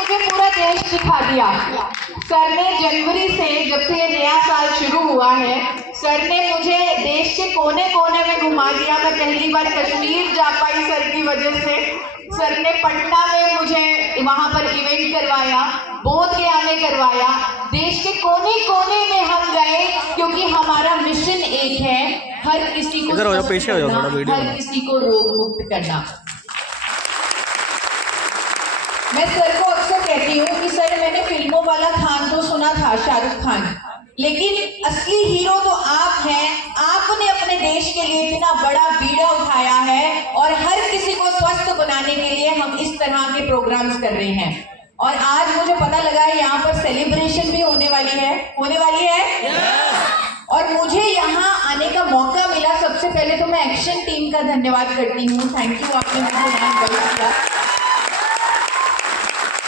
मुझे पूरा देश दिखा दिया। सर ने जनवरी से, जब से ये नया साल शुरू हुआ है, सर ने मुझे देश के कोने कोने में घुमा दिया। मैं पहली बार कश्मीर जा पाई सर की वजह से। सर ने पटना में मुझे वहां पर इवेंट करवाया, बोध गया में करवाया, देश के कोने कोने में हम गए, क्योंकि हमारा मिशन एक है, हर किसी को स्वस्थ करना, हर किसी को रोग मुक्त करना। मैं सर को अक्सर कहती हूँ कि सर, मैंने फिल्मों वाला खान तो सुना था, शाहरुख खान, लेकिन असली हीरो तो आप हैं। आपने अपने देश के लिए इतना बड़ा बीड़ा उठाया है और हर किसी को स्वस्थ बनाने के लिए हम इस तरह के प्रोग्राम्स कर रहे हैं। और आज मुझे पता लगा है यहाँ पर सेलिब्रेशन भी होने वाली है। और मुझे यहाँ आने का मौका मिला। सबसे पहले तो मैं एक्शन टीम का धन्यवाद करती हूँ। थैंक यू, आपने मुझे यहाँ इनवाइट किया।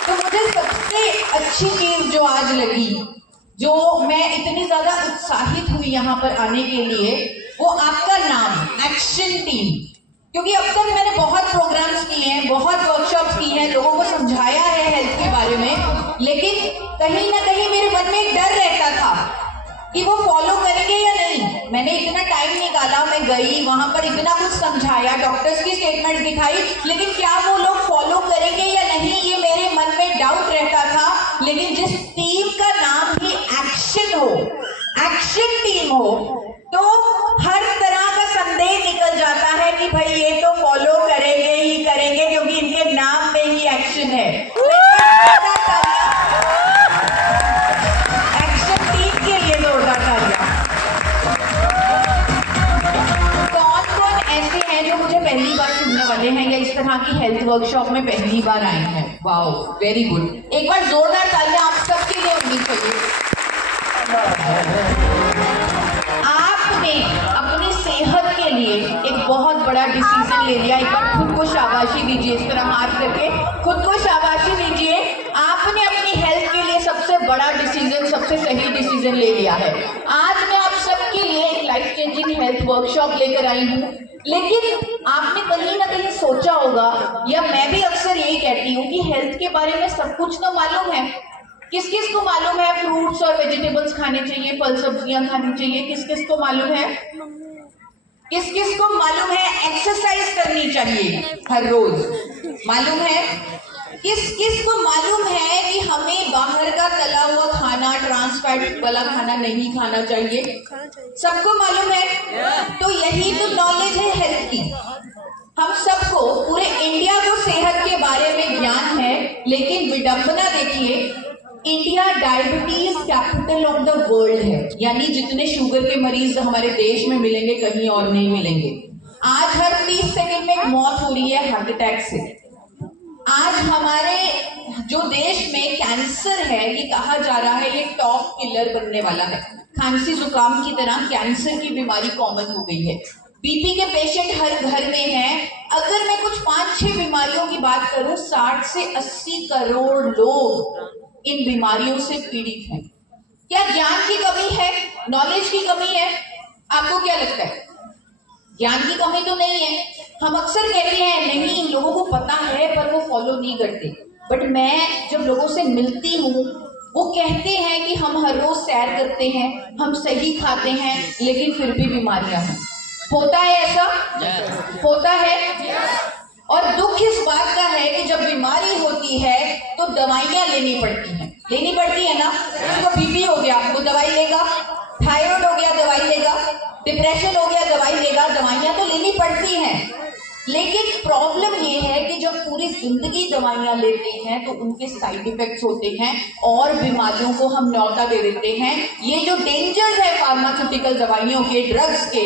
तो मुझे सबसे अच्छी चीज जो आज लगी, जो मैं इतनी ज्यादा उत्साहित हुई यहाँ पर आने के लिए, वो आपका नाम, एक्शन टीम। क्योंकि अब तक मैंने बहुत प्रोग्राम्स किए हैं, बहुत वर्कशॉप्स की हैं, लोगों को समझाया है हेल्थ के बारे में, लेकिन कहीं ना कहीं मेरे मन में एक डर रहता था कि वो फॉलो करेंगे या नहीं। मैंने इतना टाइम निकाला, मैं गई वहां पर, इतना कुछ समझाया, डॉक्टर्स की स्टेटमेंट दिखाई, लेकिन क्या वो लोग फॉलो करेंगे या नहीं, ये मेरे मन में डाउट रहता था। लेकिन जिस टीम का नाम ही एक्शन हो, एक्शन टीम हो, तो हर तरह का संदेह निकल जाता है कि भाई ये तो फॉलो करेंगे ही करेंगे, क्योंकि इनके नाम में ही एक्शन है। एक्शन टीम के लिए जोरदार तालियां। कौन कौन ऐसे हैं जो मुझे पहली बार सुनने वाले हैं या इस तरह की हेल्थ वर्कशॉप में पहली बार आए हैं? Wow, very good. एक बार जोरदार तालियां आप सबके लिए होनी चाहिए। आपने अपनी सेहत के लिए एक बहुत बड़ा डिसीजन ले लिया। एक बार खुद को शाबाशी दीजिए, इस तरह हाथ करके खुद को शाबाशी दीजिए। आपने अपनी हेल्थ के लिए सबसे बड़ा डिसीजन, सबसे सही डिसीजन ले लिया है। आज मैं आप सबके लिए एक लाइफ चेंजिंग हेल्थ वर्कशॉप लेकर आई हूँ। लेकिन आपने कहीं ना कहीं सोचा होगा, या मैं भी अक्सर यही कहती हूँ कि हेल्थ के बारे में सब कुछ तो मालूम है। किस किस को मालूम है फ्रूट्स और वेजिटेबल्स खाने चाहिए, फल सब्जियां खानी चाहिए? किस किस को मालूम है? किस किस को मालूम है एक्सरसाइज करनी चाहिए हर रोज? मालूम है? किस किस को मालूम है कि हमें बाहर का तला हुआ खाना, ट्रांस फैट वाला खाना नहीं खाना चाहिए? सबको मालूम है। तो यही तो नॉलेज है हेल्थ की। हम सबको, पूरे इंडिया को सेहत के बारे में ज्ञान है, लेकिन विडंबना देखिए, India diabetes capital of the world है। यानी जितने शुगर के मरीज हमारे देश में मिलेंगे, कहीं और नहीं मिलेंगे। आज हर 30 सेकंड में एक मौत हो रही है हार्ट अटैक से। आज हमारे जो देश में कैंसर है, ये कहा जा रहा है ये टॉप किलर बनने वाला है। खांसी जुकाम की तरह कैंसर की बीमारी कॉमन हो गई है। बीपी के पेशेंट हर घर में हैं। अगर मैं कुछ 5-6 बीमारियों की बात करूं, 60 से 80 करोड़ लोग इन बीमारियों से पीड़ित हैं। क्या ज्ञान की कमी है? नॉलेज की कमी है? आपको क्या लगता है? ज्ञान की कमी तो नहीं है। हम अक्सर कहते हैं नहीं, लोगों को पता है पर वो फॉलो नहीं करते। बट मैं जब लोगों से मिलती हूँ, वो कहते हैं कि हम हर रोज सैर करते हैं, हम सही खाते हैं, लेकिन फिर भी बीमारियां हैं। होता है ऐसा? होता है। और दुख इस बात का है कि जब बीमारी होती है तो दवाइयां लेनी पड़ती है ना। उसको बीपी हो गया, वो दवाई लेगा। थायराइड हो गया, दवाई लेगा। डिप्रेशन हो गया, दवाई लेगा। दवाइयां तो लेनी पड़ती हैं, लेकिन प्रॉब्लम ये है कि जब पूरी जिंदगी दवाइयां लेते हैं तो उनके साइड इफेक्ट्स होते हैं और बीमारियों को हम न्योता दे देते हैं। ये जो डेंजर्स है फार्मास्यूटिकल दवाइयों के, ड्रग्स के,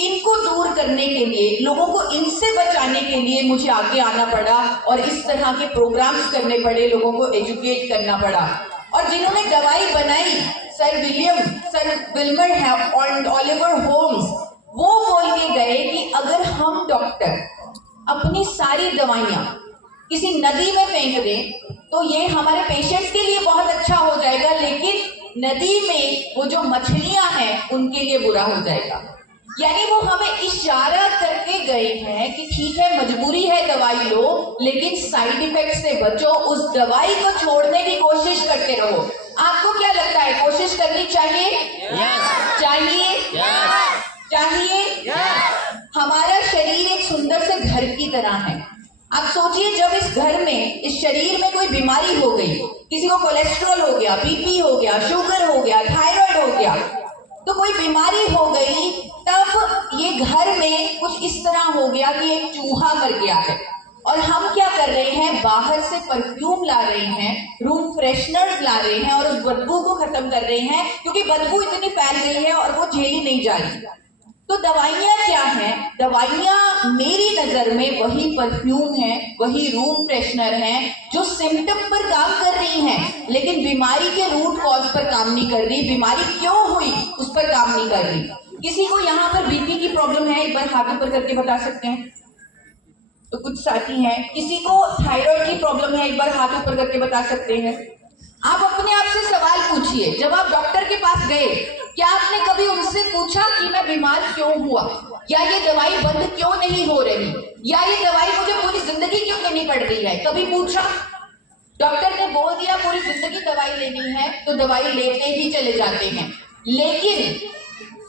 इनको दूर करने के लिए, लोगों को इनसे बचाने के लिए मुझे आगे आना पड़ा और इस तरह के प्रोग्राम्स करने पड़े, लोगों को एजुकेट करना पड़ा। और जिन्होंने दवाई बनाई, सर विल्मर और ओलिवर होम्स, वो बोल के गए कि अगर हम डॉक्टर अपनी सारी दवाइयां किसी नदी में फेंक दें तो ये हमारे पेशेंट्स के लिए बहुत अच्छा हो जाएगा, लेकिन नदी में वो जो मछलियां हैं उनके लिए बुरा हो जाएगा। यानी वो हमें इशारा करके गए हैं कि ठीक है मजबूरी है दवाई लो, लेकिन साइड इफेक्ट से बचो, उस दवाई को छोड़ने की कोशिश करते रहो। आपको क्या लगता है, कोशिश करनी चाहिए? चाहिए? चाहिए? हमारा शरीर एक सुंदर से घर की तरह है। आप सोचिए, जब इस घर में, इस शरीर में कोई बीमारी हो गई, किसी को कोलेस्ट्रॉल हो गया, बीपी हो गया, शुगर हो गया, थायराइड हो गया, तो कोई बीमारी हो गई, तब ये घर में कुछ इस तरह हो गया कि एक चूहा मर गया है। और हम क्या कर रहे हैं, बाहर से परफ्यूम ला रहे हैं, रूम फ्रेशनर्स ला रहे हैं और उस बदबू को खत्म कर रहे हैं, क्योंकि बदबू इतनी फैल गई है और वो झेली नहीं जा रही। तो दवाइयाँ क्या हैं? दवाइयाँ मेरी नजर में वही परफ्यूम है, वही रूम फ्रेशनर है जो सिम्टम पर काम कर रही हैं, लेकिन बीमारी के रूट कॉज पर काम नहीं कर रही। बीमारी क्यों हुई उस पर काम नहीं कर रही। किसी को यहाँ पर बीपी की प्रॉब्लम है, एक बार हाथ ऊपर करके बता सकते हैं? तो कुछ साथी हैं। किसी को थायराइड की प्रॉब्लम है, एक बार हाथ ऊपर करके बता सकते हैं? आप अपने आप से सवाल पूछिए, जब आप डॉक्टर के पास गए, क्या आपने कभी उनसे पूछा कि मैं बीमार क्यों हुआ, या ये दवाई बंद क्यों नहीं हो रही, या ये दवाई मुझे पूरी जिंदगी क्यों लेनी पड़ रही है? कभी पूछा? डॉक्टर ने बोल दिया पूरी जिंदगी दवाई लेनी है, तो दवाई लेते ही चले जाते हैं। लेकिन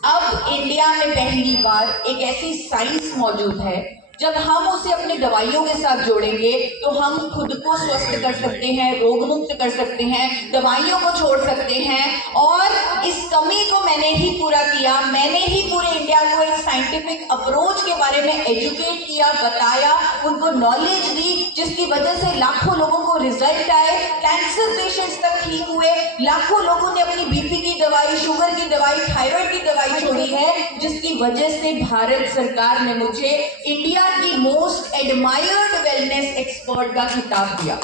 अब इंडिया में पहली बार एक ऐसी साइंस मौजूद है, जब हम उसे अपनी दवाइयों के साथ जोड़ेंगे तो हम खुद को स्वस्थ कर सकते हैं, रोग मुक्त कर सकते हैं, दवाइयों को छोड़ सकते हैं। और इस कमी को मैंने ही पूरा किया। मैंने ही पूरे इंडिया को एक साइंटिफिक अप्रोच के बारे में एजुकेट किया, बताया, उनको नॉलेज दी, जिसकी वजह से लाखों लोगों को रिजल्ट आए, कैंसर पेशेंट्स तक ठीक हुए, लाखों लोगों ने अपनी बीपी की दवाई, शुगर की दवाई, थायराइड की दवाई छोड़ी है, जिसकी वजह से भारत सरकार ने मुझे इंडिया की मोस्ट एडमायर्ड वेलनेस एक्सपर्ट का खिताब दिया।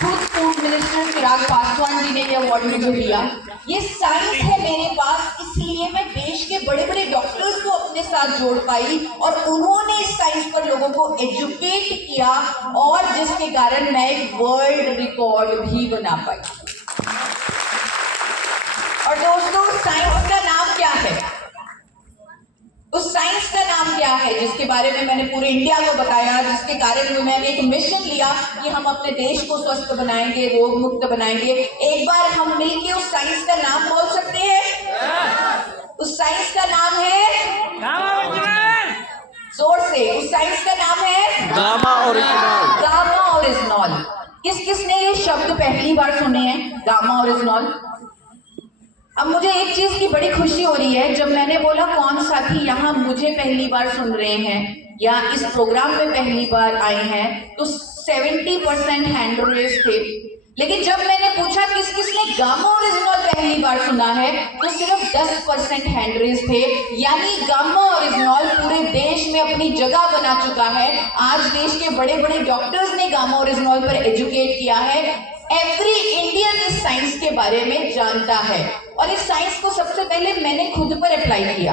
खुद फूड मिनिस्टर चिराग पासवान जी ने यह अवार्ड मुझे दिया। ये साइंस है मेरे पास, इसलिए मैं देश के बड़े बड़े डॉक्टर्स को अपने साथ जोड़ पाई और उन्होंने इस साइंस पर लोगों को एजुकेट किया, और जिसके कारण मैं एक वर्ल्ड रिकॉर्ड भी बना पाई। और दोस्तों, साइंस का नाम क्या है? उस साइंस का नाम क्या है जिसके बारे में मैंने पूरे इंडिया को बताया, जिसके कारण मैंने एक मिशन लिया कि हम अपने देश को स्वस्थ बनाएंगे, रोग मुक्त बनाएंगे। एक बार हम मिलके उस साइंस का नाम बोल सकते हैं? उस साइंस का नाम है जोर से, उस साइंस का नाम है गामा ओरिजिनल। Gamma original. किस किसने ये शब्द पहली बार सुने हैं, गामा ओरिजिनल? अब मुझे एक चीज की बड़ी खुशी हो रही है, जब मैंने बोला कौन साथी यहाँ मुझे पहली बार सुन रहे हैं या इस प्रोग्राम में पहली बार आए हैं, तो 70% हैंड रेज थे। लेकिन जब मैंने पूछा किस किसने गामा ओरिजिनल पहली बार सुना है, तो सिर्फ 10% हैंड रेज थे। यानी गामा ओरिजिनल पूरे देश में अपनी जगह बना चुका है। आज देश के बड़े बड़े डॉक्टर्स ने गामा ओरिजिनल पर एजुकेट किया है। एवरी इंडियन इस साइंस के बारे में जानता है, और इस साइंस को सबसे पहले मैंने खुद पर अप्लाई किया।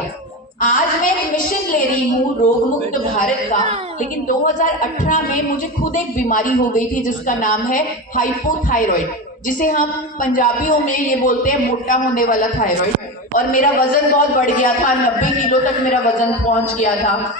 आज मैं मिशन ले रही हूँ रोग मुक्त भारत का, लेकिन 2018 में मुझे खुद एक बीमारी हो गई थी जिसका नाम है हाइपोथायरॉइड, जिसे हम पंजाबियों में ये बोलते हैं मोटा होने वाला थायराइड। और मेरा वजन बहुत बढ़ गया था, 90 किलो तक मेरा वजन पहुंच गया था।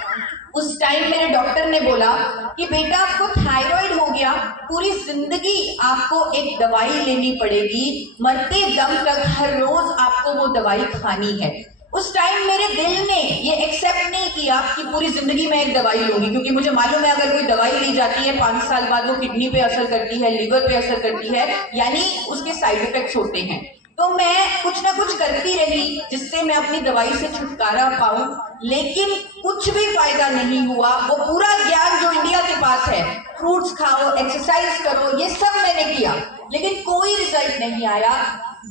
उस टाइम मेरे डॉक्टर ने बोला कि बेटा आपको थायराइड हो गया, पूरी जिंदगी आपको एक दवाई लेनी पड़ेगी, मरते दम तक हर रोज आपको वो दवाई खानी है। उस टाइम मेरे दिल ने ये एक्सेप्ट नहीं किया कि पूरी जिंदगी मैं एक दवाई लूंगी, क्योंकि मुझे मालूम है अगर कोई दवाई ली जाती है 5 साल बाद वो किडनी पे असर करती है, लिवर पे असर करती है, यानी उसके साइड इफेक्ट्स होते हैं। तो मैं कुछ ना कुछ करती रही जिससे मैं अपनी दवाई से छुटकारा पाऊं, लेकिन कुछ भी फायदा नहीं हुआ। वो पूरा ज्ञान जो इंडिया के पास है, फ्रूट्स खाओ, एक्सरसाइज करो, ये सब मैंने किया, लेकिन कोई रिजल्ट नहीं आया।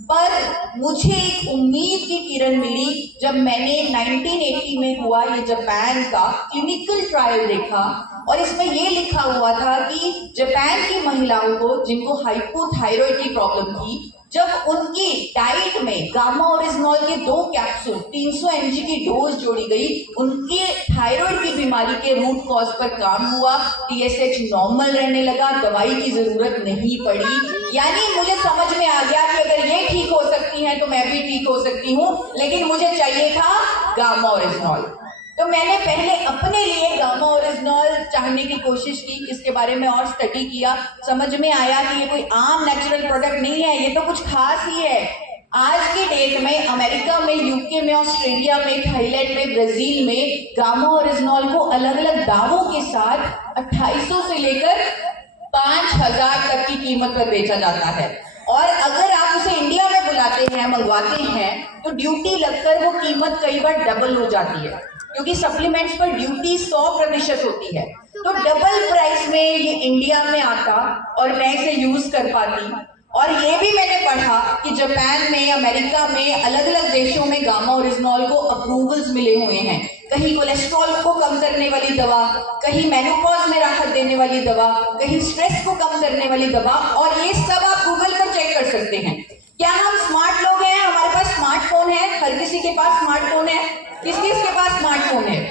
पर मुझे एक उम्मीद की किरण मिली जब मैंने 1980 में हुआ ये जापान का क्लिनिकल ट्रायल देखा, और इसमें ये लिखा हुआ था कि जापान की महिलाओं को जिनको हाइपोथायरॉइड की प्रॉब्लम थी, जब उनकी डाइट में गामा ओरिजिनल के 2 कैप्सूल 300 mg की डोज जोड़ी गई, उनके थायराइड की बीमारी के रूट कॉज पर काम हुआ, TSH नॉर्मल रहने लगा, दवाई की जरूरत नहीं पड़ी। यानी मुझे समझ में आ गया कि अगर ये ठीक हो सकती हैं तो मैं भी ठीक हो सकती हूँ, लेकिन मुझे चाहिए था गामा ओरिजिनॉल। तो मैंने पहले अपने लिए गामा ओरिजिनॉल चाहने की कोशिश की, इसके बारे में और स्टडी किया, समझ में आया कि ये कोई आम नेचुरल प्रोडक्ट नहीं है, ये तो कुछ खास ही है। आज की डेट में अमेरिका में, यूके में, ऑस्ट्रेलिया में, थाईलैंड में, ब्राजील में गामा ओरिजिनॉल को अलग अलग दावों के साथ 2800 से लेकर 5000 तक की कीमत पर बेचा जाता है। और अगर आप उसे इंडिया में बुलाते हैं, मंगवाते हैं, तो ड्यूटी लगकर वो कीमत कई बार डबल हो जाती है, क्योंकि सप्लीमेंट्स पर ड्यूटी 100% होती है। तो डबल प्राइस में ये इंडिया में आता और मैं इसे यूज कर पाती। और ये भी मैंने पढ़ा कि जापान में, अमेरिका में, अलग अलग देशों में गामा ओरिजिनॉल को अप्रूवल्स मिले हुए हैं। कहीं कोलेस्ट्रॉल को कम करने वाली दवा, कहीं मेनोपॉज में राहत देने वाली दवा, कहीं स्ट्रेस को कम करने वाली दवा, और ये सब आप गूगल पर चेक कर सकते हैं। क्या हम स्मार्ट लोग हैं? हमारे पास स्मार्टफोन है, हर किसी के पास स्मार्टफोन है। किस किस के पास स्मार्टफोन है?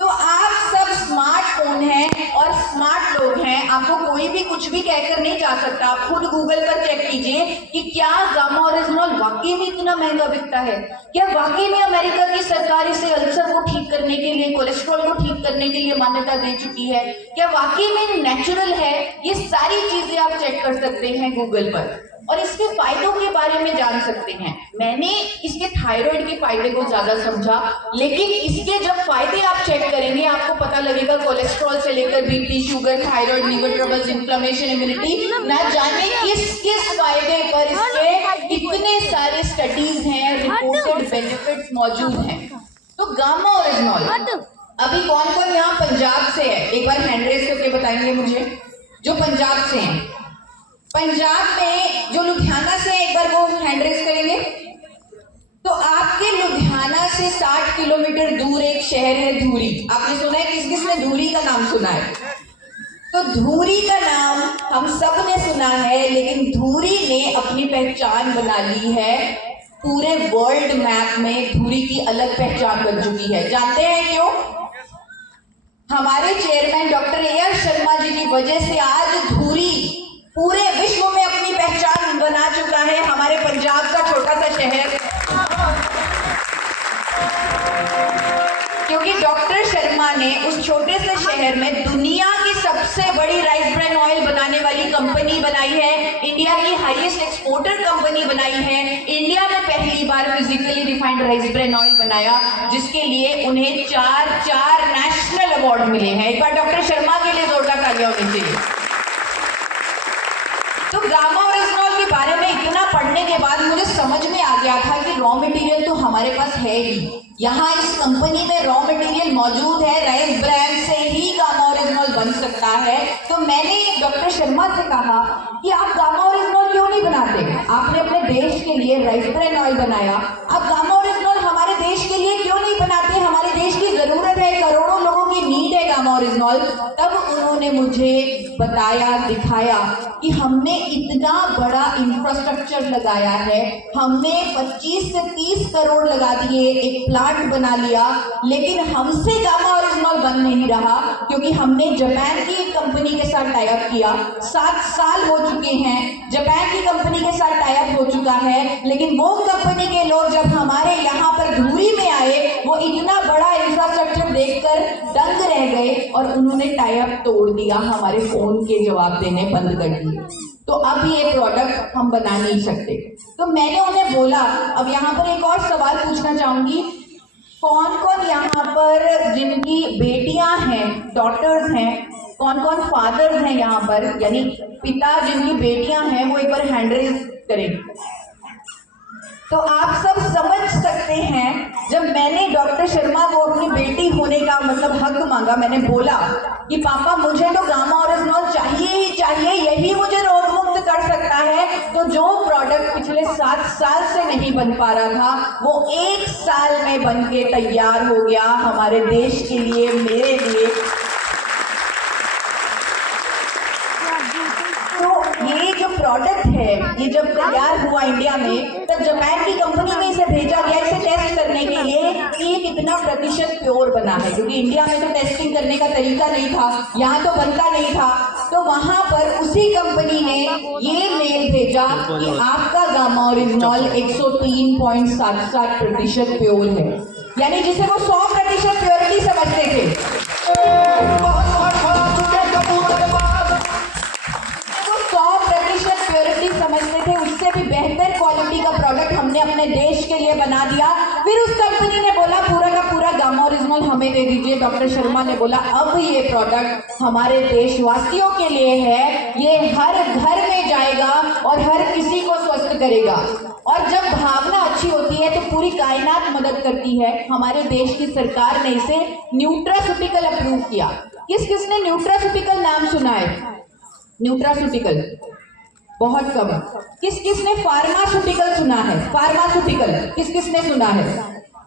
तो आप सब स्मार्टफोन हैं और स्मार्ट लोग हैं, आपको कोई भी कुछ भी कहकर नहीं जा सकता। आप खुद गूगल पर चेक कीजिए कि क्या गामा ओरिजिनॉल वाकई में इतना महंगा बिकता है, क्या वाकई में अमेरिका की सरकार इसे अल्सर को ठीक करने के लिए, कोलेस्ट्रॉल को ठीक करने के लिए मान्यता दे चुकी है, क्या वाकई में नेचुरल है। ये सारी चीजें आप चेक कर सकते हैं गूगल पर और इसके फायदों के बारे में जान सकते हैं। मैंने इसके थायराइड के फायदे को ज्यादा समझा, लेकिन इसके जब फायदे आप चेक करेंगे आपको पता लगेगा कोलेस्ट्रॉल से लेकर BP, sugar, thyroid, liver troubles, inflammation, immunity, ना जाने किस किस फायदे पर इसके इतने सारे स्टडीज हैं, रिपोर्टेड बेनिफिट्स मौजूद हैं। तो गामा ओरिजिनॉल, अभी कौन कौन यहाँ पंजाब से है? एक बार हैंड रेज करके बताएंगे मुझे जो पंजाब से हैं। पंजाब में जो लुधियाना से एक बार वो हैंड रेज करेंगे। तो आपके लुधियाना से 60 किलोमीटर दूर एक शहर है धूरी। आपने सुना है? किस किसने धूरी का नाम सुना है? तो धूरी का नाम हम सब ने सुना है, लेकिन धूरी ने अपनी पहचान बना ली है। पूरे वर्ल्ड मैप में धूरी की अलग पहचान बन चुकी है। जानते हैं क्यों? हमारे chairman doctor AR. Sharma ji की वजह से आज धूरी पूरे विश्व में अपनी पहचान बना चुका है। हमारे पंजाब का छोटा सा शहर, क्योंकि डॉक्टर शर्मा ने उस छोटे से शहर में दुनिया की सबसे बड़ी राइस ब्रान ऑयल बनाने वाली कंपनी बनाई है, इंडिया की हाईएस्ट एक्सपोर्टर कंपनी बनाई है, इंडिया में पहली बार physically refined rice bran oil बनाया, जिसके लिए उन्हें 4 नेशनल अवार्ड मिले हैं। एक बार डॉक्टर शर्मा के लिए जोरदार तालियां होनी चाहिए। तो गामा ओरिजिनॉल के बारे में इतना पढ़ने के बाद मुझे समझ में आ गया था कि रॉ मटेरियल तो हमारे पास है ही, यहाँ इस कंपनी में रॉ मटेरियल मौजूद है, राइस ब्रान से ही गामा ओरिजिनॉल बन सकता है। तो मैंने डॉक्टर शर्मा से कहा कि आप गामा ओरिजिनॉल क्यों नहीं बनाते? आपने अपने देश के लिए राइस ब्रान ऑयल बनाया, आप गामा ओरिजिनॉल हमारे देश के लिए क्यों नहीं बनाते? हमारे देश की जरूरत है, करोड़ों लोगों की नीड है गामा ओरिजिनॉल। तब उन्होंने मुझे बताया, दिखाया कि हमने इतना बड़ा इंफ्रास्ट्रक्चर लगाया है, हमने 25 से 30 करोड़ लगा दिए, एक प्लांट बना लिया, लेकिन हमसे गामा ओरिजिनॉल बन नहीं रहा, क्योंकि हमने जापान की एक कंपनी के साथ टाई अप किया। 7 साल हो चुके हैं, जापान की कंपनी के साथ टाई अप हो चुका है, लेकिन वो कंपनी के लोग जब हमारे यहाँ पर धूरी में आए, वो इतना बड़ा इंफ्रास्ट्रक्चर देखकर दंग रह गए और उन्होंने टाई अप तोड़ दिया, हमारे फोन के जवाब देने बंद कर दिए। तो अब ये प्रोडक्ट हम बना नहीं सकते। तो मैंने उन्हें बोला, अब यहाँ पर एक और सवाल पूछना चाहूंगी, कौन कौन यहाँ पर जिनकी बेटियां हैं, डॉटर्स हैं, कौन कौन फादर्स हैं यहाँ पर, यानी पिता जिनकी बेटियां हैं, वो एक बार हैंड रेज करें। तो आप सब समझ सकते हैं, जब मैंने डॉक्टर शर्मा को अपनी बेटी होने का मतलब हक मांगा, मैंने बोला कि पापा मुझे तो गामा ओरिजिनॉल चाहिए ही चाहिए, यही मुझे रोग मुक्त कर सकता है। तो जो प्रोडक्ट पिछले 7 साल से नहीं बन पा रहा था, वो 1 साल में बन के तैयार हो गया हमारे देश के लिए, मेरे लिए। तो ये जो प्रोडक्ट है है, ये जब तैयार हुआ इंडिया में तब जापान की कंपनी में इसे भेजा गया इसे टेस्ट करने के लिए कि ये कितना प्रतिशत प्योर बना है, क्योंकि इंडिया में तो टेस्टिंग करने का तरीका नहीं था, यहाँ तो बनता नहीं था। तो वहां पर उसी कंपनी ने ये मेल भेजा कि आपका गामा ओरिजिनॉल 103.77% प्योर है, यानी जिसे वो 100% प्योरिटी समझते थे। वो 100% प्योरिटी समझते थे, उससे भी बेहतर क्वालिटी का प्रोडक्ट हमने अपने देश के लिए बना दिया। फिर उस कंपनी ने बोला पूरा का पूरा गामा ओरिजिनल हमें दे दीजिए। डॉक्टर शर्मा ने बोला अब ये प्रोडक्ट हमारे देशवासियों के लिए है, ये हर घर में जाएगा और हर किसी को स्वस्थ करेगा। और जब भावना अच्छी होती है तो पूरी कायनात मदद करती है। हमारे देश की सरकार ने इसे न्यूट्रास्यूटिकल अप्रूव किया। किस किसने न्यूट्रास्यूटिकल नाम सुना है? न्यूट्रास्यूटिकल बहुत कम। किस किसने फार्मास्यूटिकल सुना है? फार्मास्यूटिकल किस किसने सुना है?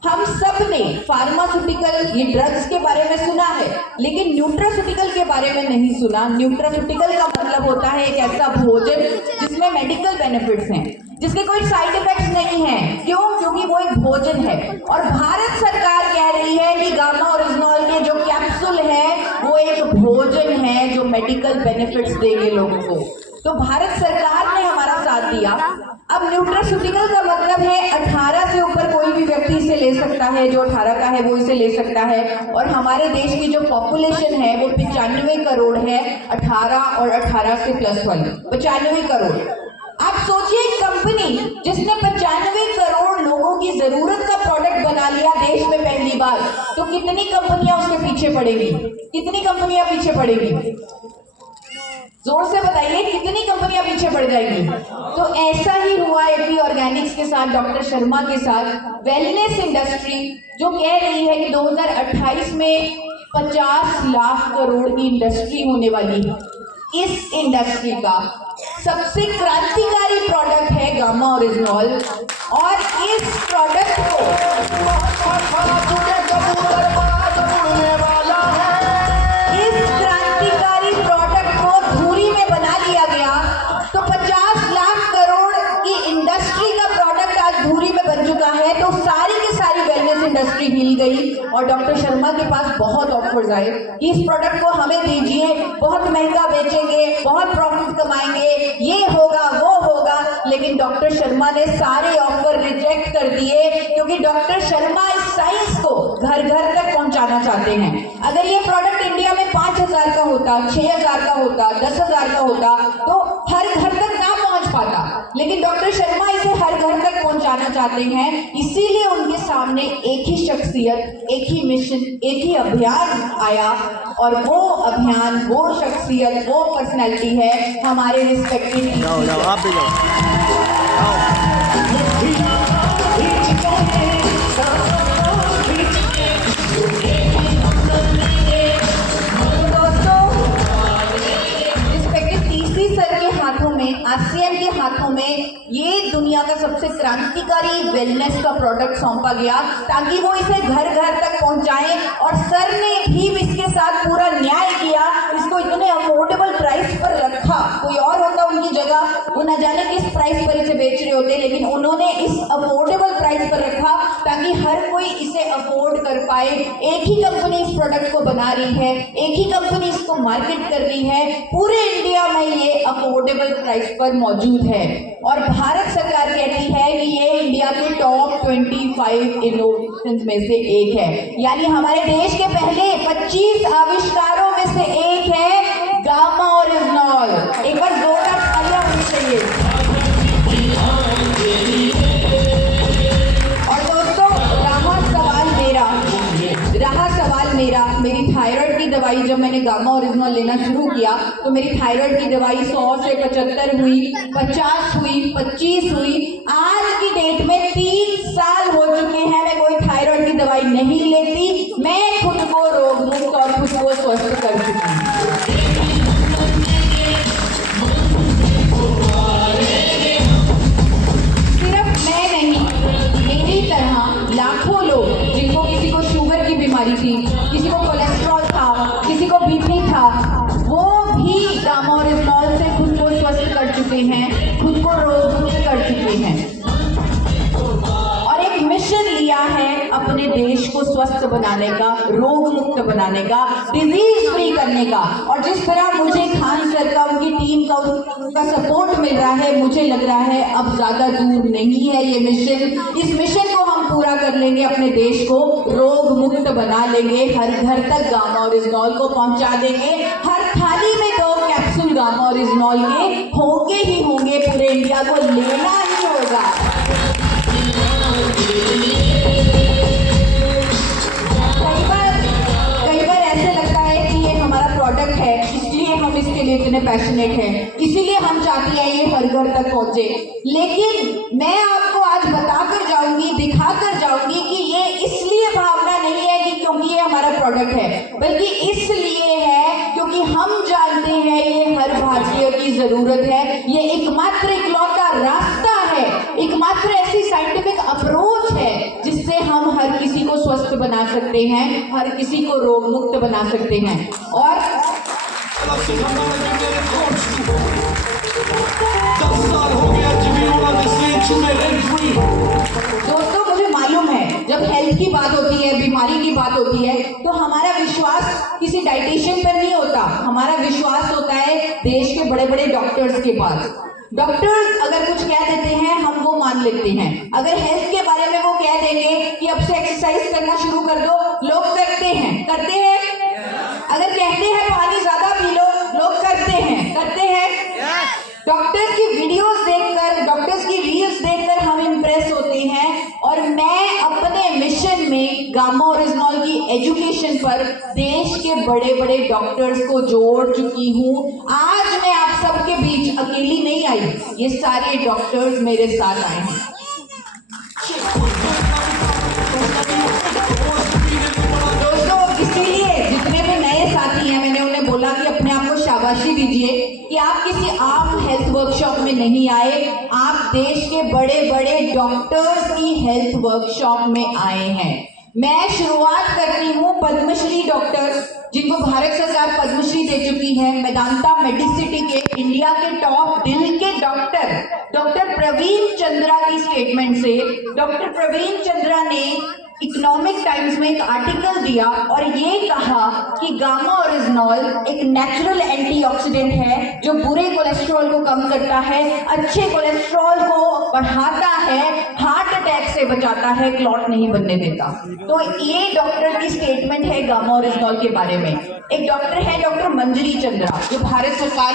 हम सब ने फार्मास्यूटिकल ये ड्रग्स के बारे में सुना है, लेकिन न्यूट्रास्यूटिकल के बारे में नहीं सुना। न्यूट्रास्यूटिकल का मतलब होता है एक ऐसा भोजन जिसमें मेडिकल बेनिफिट्स हैं, जिसके कोई साइड इफेक्ट्स नहीं है। क्यों? क्योंकि वो एक भोजन है। और भारत सरकार कह रही है कि गामा ओरिजिनॉल के जो कैप्सूल है वो एक भोजन है जो मेडिकल बेनिफिट्स देंगे लोगों को। तो भारत सरकार ने हमारा साथ दिया। अब न्यूट्रास्यूटिकल का मतलब है 18 से ऊपर कोई भी व्यक्ति इसे ले सकता है, जो 18 का है वो इसे ले सकता है। और हमारे देश की जो पॉपुलेशन है वो 95 करोड़ है, 18 और 18 से प्लस वाली 95 करोड़। आप सोचिए एक कंपनी जिसने 95 करोड़ लोगों की जरूरत का प्रोडक्ट बना लिया देश में पहली बार, तो कितनी कंपनियां उसके पीछे पड़ेगी? कितनी कंपनियां पीछे पड़ेगी? जोर से बताइए, कितनी कंपनियां पीछे पड़ जाएंगी? तो ऐसा ही हुआ एपी ऑर्गेनिक्स के साथ, डॉक्टर शर्मा के साथ। वेलनेस इंडस्ट्री जो कह रही है कि 2028 में 50 लाख करोड़ की इंडस्ट्री होने वाली है, इस इंडस्ट्री का सबसे क्रांतिकारी प्रोडक्ट है गामा ओरिजिनॉल। और इस प्रोडक्ट को तो 50 लाख करोड़ की इंडस्ट्री का प्रोडक्ट आज धूरी में बन चुका है। तो सारी की सारी वेलनेस इंडस्ट्री हिल गई और डॉक्टर शर्मा के पास बहुत ऑफर्स आए कि इस प्रोडक्ट को हमें दीजिए, बहुत महंगा बेचेंगे, बहुत प्रॉफिट कमाएंगे, ये होगा वो होगा। लेकिन डॉक्टर शर्मा ने सारे ऑफर रिजेक्ट कर दिए, क्योंकि डॉक्टर शर्मा इस साइंस को घर घर तक पहुंचाना चाहते हैं। अगर ये प्रोडक्ट इंडिया में 5000 का होता, 6000 का होता, 10,000 का होता तो हर घर तक ना पहुंच पाता, लेकिन डॉक्टर शर्मा इसे हर घर तक पहुंचाना चाहते हैं। इसीलिए उनके सामने एक ही शख्सियत, एक ही मिशन, एक ही अभियान आया। और वो अभियान, वो शख्सियत, वो पर्सनैलिटी है हमारे रिस्पेक्टेड आसियान के हाथों में ये दुनिया का सबसे क्रांतिकारी वेलनेस का प्रोडक्ट सौंपा गया ताकि वो इसे घर घर तक पहुंचाएं। और सर ने भी इसके साथ पूरा न्याय किया, इसको इतने अफोर्डेबल प्राइस पर रखा। कोई और होता उनकी जगह, वो न जाने किस प्राइस पर इसे बेच रहे होते, लेकिन उन्होंने इस अफोर्डेबल प्राइस पर रखा ताकि हर कोई इसे अफोर्ड कर पाए। एक ही कंपनी इस प्रोडक्ट को बना रही है, एक ही कंपनी इसको मार्केट कर रही है, पूरे इंडिया में ये अफोर्डेबल प्राइस पर मौजूद है। और भारत सरकार कहती है कि ये इंडिया के टॉप 25 इनोवेशंस में से एक है, यानी हमारे देश के पहले 25 आविष्कारों में से एक है गामा ओरिजिनॉल। एक बार जोरदार तालियां होनी चाहिए। और दोस्तों, रहा सवाल मेरा, मेरी थायराइड की दवाई जब मैंने गामा ओरिजिनल लेना शुरू किया तो मेरी थायराइड की दवाई 100 से 75 हुई, 50 हुई, 25 हुई। आज की डेट में 3 साल हो चुके हैं, मैं कोई थायराइड की दवाई नहीं लेती। मैं खुद को रोग मुक्त और खुद को स्वस्थ कर चुकी हूँ। सिर्फ मैं नहीं, मेरी तरह लाखों लोग जिनको किसी को शुगर की बीमारी थी, किसी को कोलेस्ट्रॉल था, किसी को बीपी था, वो भी गामा ओरिजिनॉल से खुद को स्वस्थ कर चुके हैं, खुद को रोग मुक्त कर चुके हैं और एक मिशन लिया है अपने देश को स्वस्थ बनाने का, रोग मुक्त बनाने का, डिजीज फ्री करने का। और जिस तरह मुझे खान सर का, उनकी टीम का, उनका सपोर्ट मिल रहा है, मुझे लग रहा है अब ज्यादा दूर नहीं है ये मिशन। इस मिशन को हम पूरा कर लेंगे, अपने देश को रोग मुक्त बना लेंगे, हर घर तक गामा ओरिजिनॉल को पहुंचा देंगे। हर थाली में 2 कैप्सूल गामा ओरिजिनॉल के होंगे ही होंगे, पूरे इंडिया को लेना ही होगा। कई बार ऐसे लगता है कि ये हमारा प्रोडक्ट है, इसलिए हम इसके लिए इतने पैशनेट हैं, इसीलिए हम चाहते हैं ये हर घर तक पहुंचे। लेकिन मैं आपको आज बताकर जाऊंगी, दिखाकर जाऊंगी कि ये इसलिए भावना नहीं है कि क्योंकि ये हमारा प्रोडक्ट है, बल्कि इसलिए है क्योंकि हम जानते हैं ये हर भारतीय की जरूरत है। ये एकमात्र इकलौता रास्ता है, एकमात्र ऐसी साइंटिफिक अप्रोच है जिससे हम हर किसी को स्वस्थ बना सकते हैं, हर किसी को रोग मुक्त बना सकते हैं। और 10 साल हो गया दोस्तों, मुझे मालूम है जब हेल्थ की बात होती है, बीमारी की बात होती है, तो हमारा विश्वास किसी डाइटिशियन पर नहीं होता, हमारा विश्वास होता है देश के बड़े बड़े डॉक्टर्स के पास। डॉक्टर्स अगर कुछ कह देते हैं हम वो मान लेते हैं। अगर हेल्थ के बारे में वो कह देंगे कि अब से एक्सरसाइज करना शुरू कर दो, लोग करते हैं। अगर कहते हैं पानी ज्यादा पी लो, लोग करते हैं। डॉक्टर्स की वीडियोस देखकर, डॉक्टर्स की रील्स देखकर हम इंप्रेस होते हैं। और मैं अपने मिशन में गामा ओरिजिनॉल की एजुकेशन पर देश के बड़े बड़े डॉक्टर्स को जोड़ चुकी हूँ। आज मैं आप सबके बीच अकेली नहीं आई, ये सारे डॉक्टर्स मेरे साथ आए हैं। दोस्तों, इसीलिए जितने भी नए साथी हैं, मैंने उन्हें बोला कि अपने आप को शाबाशी दीजिए कि आप किसी आम हेल्थ वर्कशॉप में नहीं आए, आप देश के बड़े बड़े डॉक्टर्स की हेल्थ वर्कशॉप में आए हैं। मैं शुरुआत करती हूँ पद्मश्री डॉक्टर, जिनको भारत सरकार पद्मश्री दे चुकी है, मेदांता मेडिसिटी के इंडिया के टॉप दिल के डॉक्टर प्रवीण चंद्रा की स्टेटमेंट से। डॉक्टर प्रवीण चंद्रा ने इकोनॉमिक टाइम्स में एक आर्टिकल दिया और ये कहा कि गामा ओरिजिनॉल एक नेचुरल एंटीऑक्सीडेंट है जो बुरे कोलेस्ट्रॉल को कम करता है, अच्छे कोलेस्ट्रॉल को बढ़ाता है, हार्ट अटैक से बचाता है, क्लॉट नहीं बनने देता। तो ये डॉक्टर की स्टेटमेंट है गामा ओरिजिनॉल के बारे में। एक डॉक्टर है डॉक्टर मंजरी चंद्रा, जो भारत सरकार